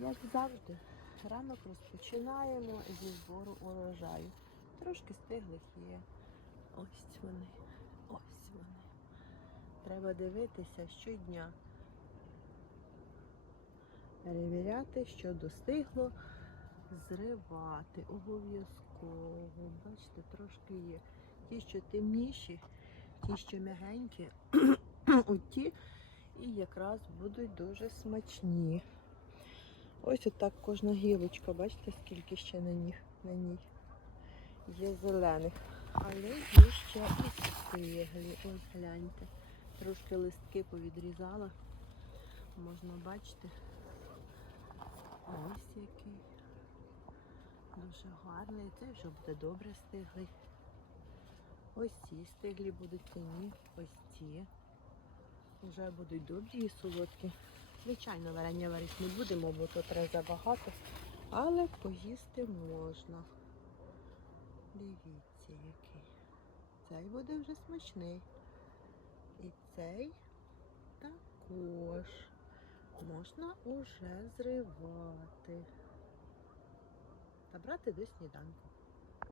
Як завжди, ранок розпочинаємо зі збору урожаю. Трошки стиглих є. Ось вони, ось вони. Треба дивитися щодня. Перевіряти, що достигло, зривати обов'язково. Бачите, трошки є. Ті, що темніші, ті, що м'ягенькі, оті і якраз будуть дуже смачні. Ось отак кожна гілочка, бачите, скільки ще на них на ній є зелених. Але є ще і стиглі. Ось гляньте. Трошки листки повідрізала. Можна бачити. Ось який. Дуже гарний. Це вже буде добре стиглий. Ось ці стиглі будуть сині, ось ці. Вже будуть добрі і солодкі. Звичайно, варення варити не будемо, бо то треба забагато. Але поїсти можна. Дивіться, який. Цей буде вже смачний. І цей також. Можна уже зривати. Та брати до сніданку.